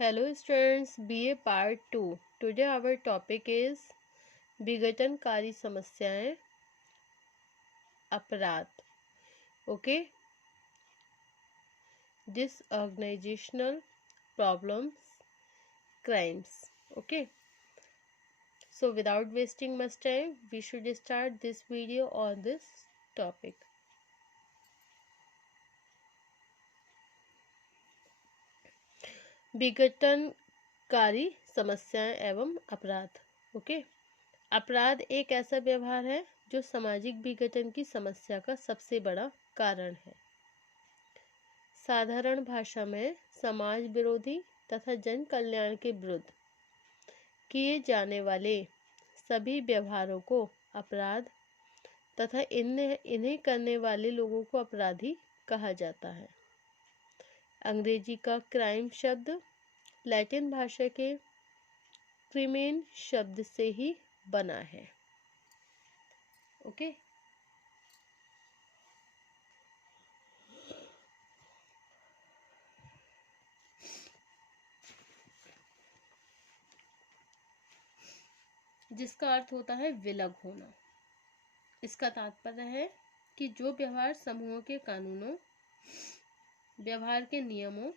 Hello students, BA Part 2. Today our topic is विघटनकारी समस्याएं अपराध. Okay, disorganizational problems, crimes. Okay, so without wasting much time, we should start this video on this topic. विघटनकारी समस्याएं एवं अपराध. Okay, अपराध एक ऐसा व्यवहार है जो सामाजिक विघटन की समस्या का सबसे बड़ा कारण है. साधारण भाषा में समाज विरोधी तथा जन कल्याण के विरुद्ध किए जाने वाले सभी व्यवहारों को अपराध तथा इन्हें करने वाले लोगों को अपराधी कहा जाता है. अंग्रेजी का क्राइम शब्द लैटिन भाषा के क्रिमेन शब्द से ही बना है. ओके, जिसका अर्थ होता है विलग होना. इसका तात्पर्य है कि जो व्यवहार समूहों के कानूनों, व्यवहार के नियमों,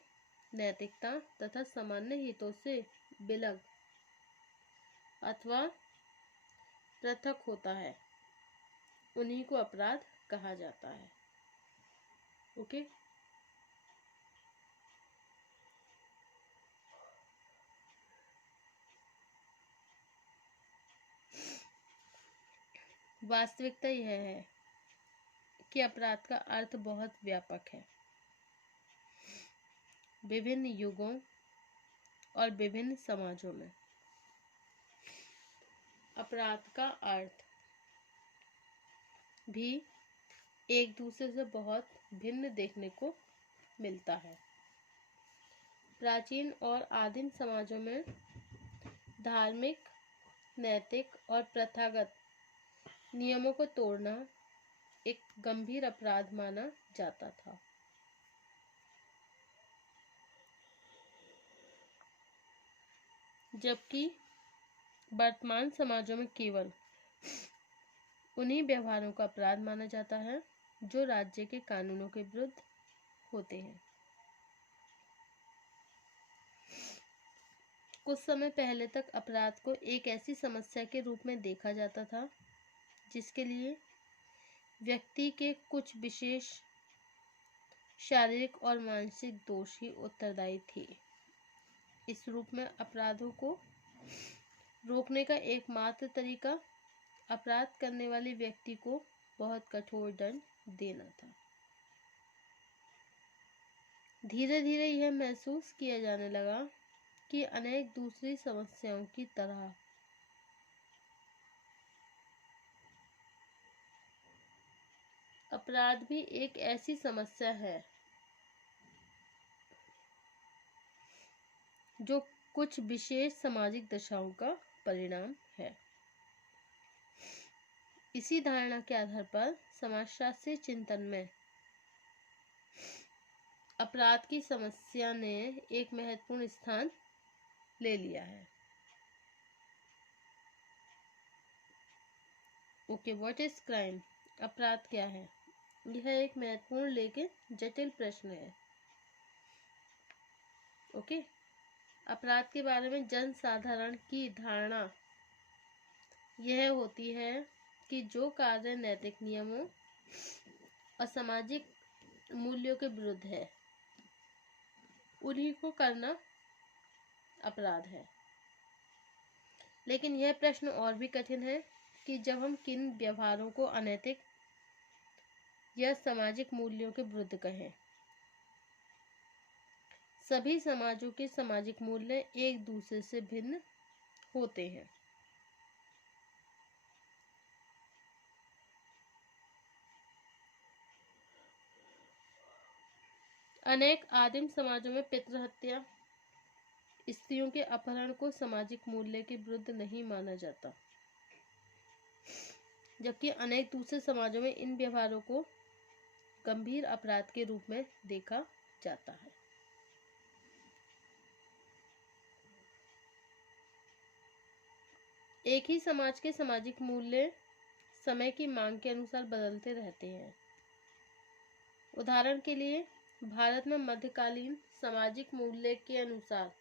नैतिकता तथा सामान्य हितों से विलग अथवा पृथक होता है, उन्हीं को अपराध कहा जाता है. ओके, वास्तविकता यह है कि अपराध का अर्थ बहुत व्यापक है. विभिन्न युगों और विभिन्न समाजों में अपराध का अर्थ भी एक दूसरे से बहुत भिन्न देखने को मिलता है. प्राचीन और आदिम समाजों में धार्मिक, नैतिक और प्रथागत नियमों को तोड़ना एक गंभीर अपराध माना जाता था. जबकि वर्तमान समाजों में केवल उन्हीं व्यवहारों का अपराध माना जाता है जो राज्य के कानूनों के विरुद्ध होते हैं. कुछ समय पहले तक अपराध को एक ऐसी समस्या के रूप में देखा जाता था जिसके लिए व्यक्ति के कुछ विशेष शारीरिक और मानसिक दोष ही उत्तरदायी थे. इस रूप में अपराधों को रोकने का एकमात्र तरीका अपराध करने वाले व्यक्ति को बहुत कठोर दंड देना था. धीरे धीरे यह महसूस किया जाने लगा कि अनेक दूसरी समस्याओं की तरह अपराध भी एक ऐसी समस्या है जो कुछ विशेष सामाजिक दशाओं का परिणाम है. इसी धारणा के आधार पर समाजशास्त्रीय चिंतन में अपराध की समस्या ने एक महत्वपूर्ण स्थान ले लिया है. Okay, what is crime? अपराध क्या है? यह एक महत्वपूर्ण लेकिन जटिल प्रश्न है. ओके, अपराध के बारे में जनसाधारण की धारणा यह होती है कि जो कार्य नैतिक नियमों और सामाजिक मूल्यों के विरुद्ध है, उन्हीं को करना अपराध है. लेकिन यह प्रश्न और भी कठिन है कि जब हम किन व्यवहारों को अनैतिक या सामाजिक मूल्यों के विरुद्ध कहें. सभी समाजों के सामाजिक मूल्य एक दूसरे से भिन्न होते हैं. अनेक आदिम समाजों में पितृहत्या, स्त्रियों के अपहरण को सामाजिक मूल्य के विरुद्ध नहीं माना जाता, जबकि अनेक दूसरे समाजों में इन व्यवहारों को गंभीर अपराध के रूप में देखा जाता है. एक ही समाज के सामाजिक मूल्य समय की मांग के अनुसार बदलते रहते हैं। उदाहरण के लिए भारत में मध्यकालीन सामाजिक मूल्य के अनुसार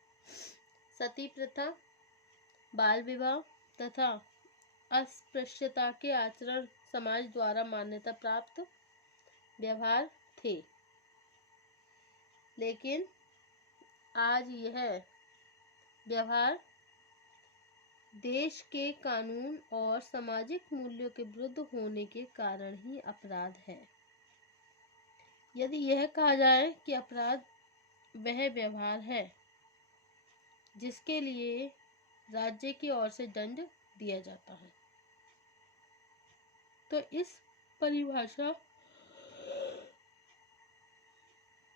सती प्रथा, बाल विवाह तथा अस्पृश्यता के आचरण समाज द्वारा मान्यता प्राप्त व्यवहार थे, लेकिन आज यह व्यवहार देश के कानून और सामाजिक मूल्यों के विरुद्ध होने के कारण ही अपराध है। यदि यह कहा जाए कि अपराध वह व्यवहार है जिसके लिए राज्य की ओर से दंड दिया जाता है, तो इस परिभाषा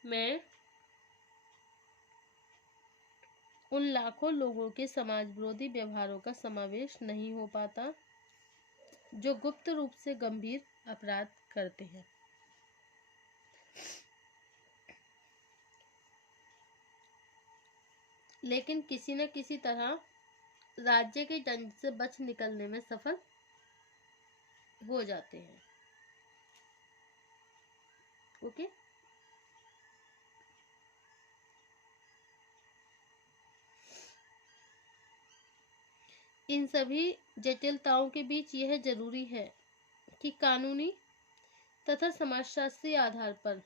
में उन लाखों लोगों के समाज विरोधी व्यवहारों का समावेश नहीं हो पाता जो गुप्त रूप से गंभीर अपराध करते हैं। लेकिन किसी न किसी तरह राज्य के दंड से बच निकलने में सफल हो जाते हैं। ओके, इन सभी जटिलताओं के बीच यह जरूरी है कि कानूनी तथा समाजशास्त्रीय आधार पर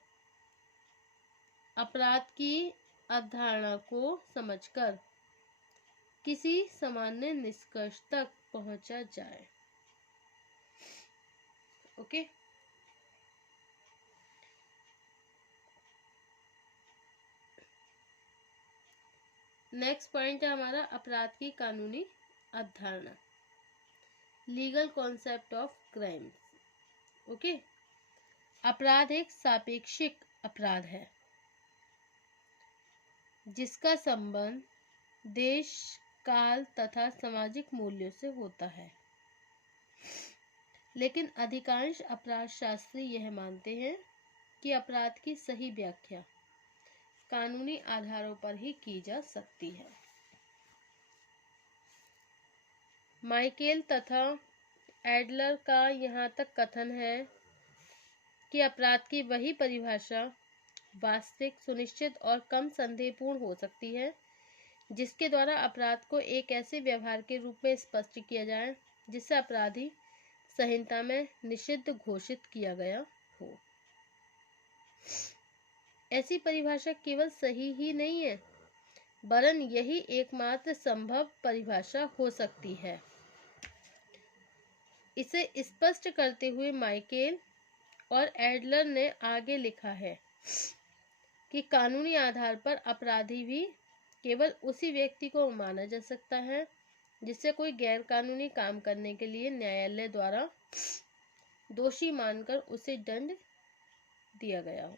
अपराध की अवधारणा को समझकर किसी सामान्य निष्कर्ष तक पहुंचा जाए। ओके, नेक्स्ट पॉइंट है हमारा अपराध की कानूनी अवधारणा, legal concept of crimes. Okay, अपराध एक सापेक्षिक अपराध है जिसका संबंध देश, काल तथा सामाजिक मूल्यों से होता है, लेकिन अधिकांश अपराध शास्त्री यह मानते हैं कि अपराध की सही व्याख्या कानूनी आधारों पर ही की जा सकती है। माइकेल तथा एडलर का यहाँ तक कथन है कि अपराध की वही परिभाषा वास्तविक, सुनिश्चित और कम संदेहपूर्ण हो सकती है जिसके द्वारा अपराध को एक ऐसे व्यवहार के रूप में स्पष्ट किया जाए जिससे अपराधी संहिता में निषिद्ध घोषित किया गया हो। ऐसी परिभाषा केवल सही ही नहीं है, वरन यही एकमात्र संभव परिभाषा हो सकती है। इसे स्पष्ट करते हुए माइकेल और एडलर ने आगे लिखा है कि कानूनी आधार पर अपराधी भी केवल उसी व्यक्ति को माना जा सकता है जिससे कोई गैर कानूनी काम करने के लिए न्यायालय द्वारा दोषी मानकर उसे दंड दिया गया हो।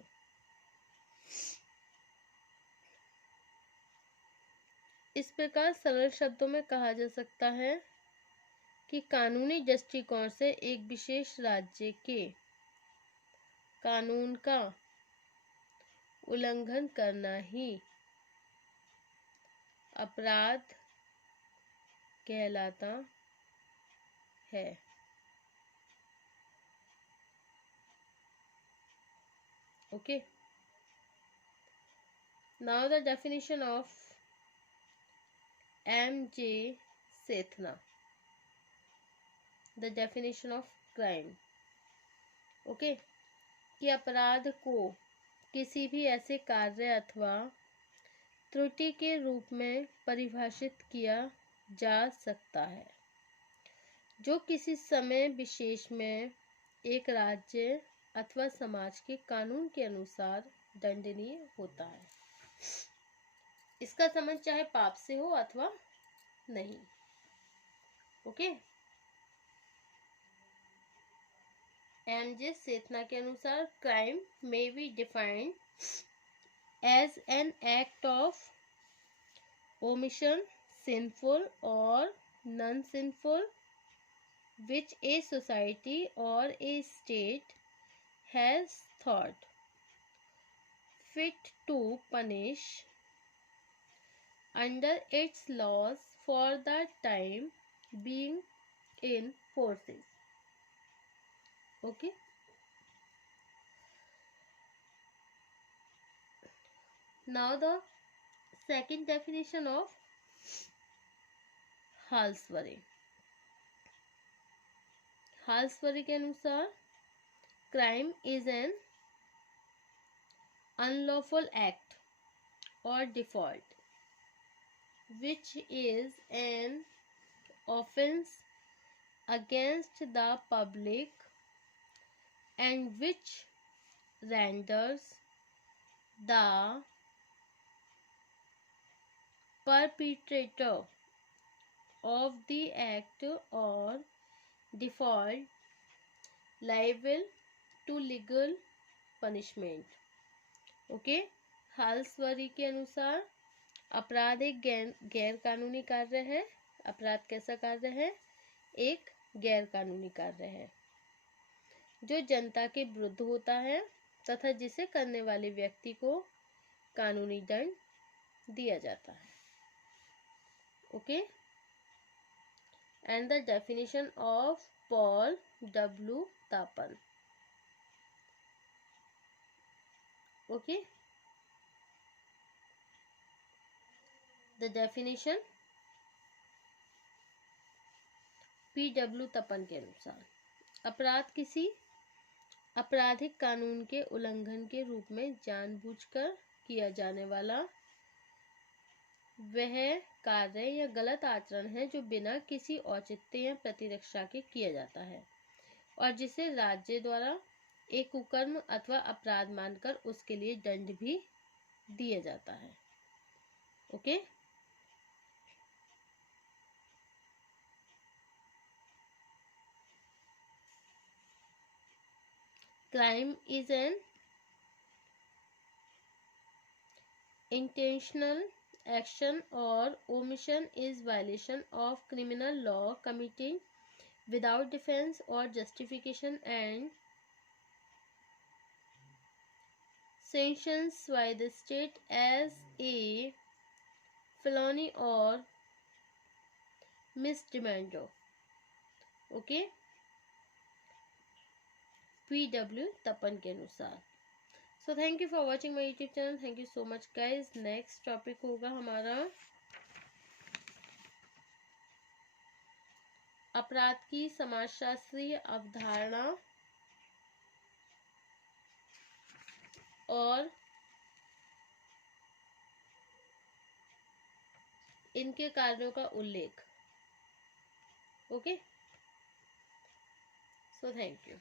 इस प्रकार सरल शब्दों में कहा जा सकता है कि कानूनी दृष्टिकोण से एक विशेष राज्य के कानून का उल्लंघन करना ही अपराध कहलाता है। Okay, now the definition of M.J. Sethna, the definition of crime. Okay, कि अपराध को किसी भी ऐसे कार्य अथवा त्रुटि के रूप में परिभाषित किया जा सकता है जो किसी समय विशेष में एक राज्य अथवा समाज के कानून के अनुसार दंडनीय होता है। इसका संबंध चाहे पाप से हो अथवा नहीं। Okay, M.J. सेथना के अनुसार crime may be defined as an act of omission, sinful or non-sinful, which a society or a state has thought fit to punish under its laws for the time being in forces. Okay. Now the second definition of हाल्सवरे. हाल्सवरे के अनुसार crime is an unlawful act or default which is an offense against the public and which renders the perpetrator of the act or default liable to legal punishment. Okay. Halsbury के अनुसार अपराध एक गैर कानूनी कार्य है. अपराध कैसा कार्य है? एक गैर कानूनी कार्य है जो जनता के विरुद्ध होता है तथा जिसे करने वाले व्यक्ति को कानूनी दंड दिया जाता है. Okay. And the definition of Paul W तापन. ओके. The definition P.W. तपन के अनुसार अपराध किसी आपराधिक कानून के उल्लंघन के रूप में जानबूझकर किया जाने वाला वह कार्य या गलत आचरण है जो बिना किसी औचित्य या प्रतिरक्षा के किया जाता है और जिसे राज्य द्वारा एक कुकर्म अथवा अपराध मानकर उसके लिए दंड भी दिया जाता है. Okay. Crime is an intentional action or omission is violation of criminal law committed without defense or justification and sanctions by the state as a felony or misdemeanor. Okay. P.W. तपन के अनुसार. So thank you for watching my YouTube channel. Thank you so much guys. Next topic होगा हमारा अपराध की समाजशास्त्रीय अवधारणा और इनके कार्यों का उल्लेख. ओके. So thank you.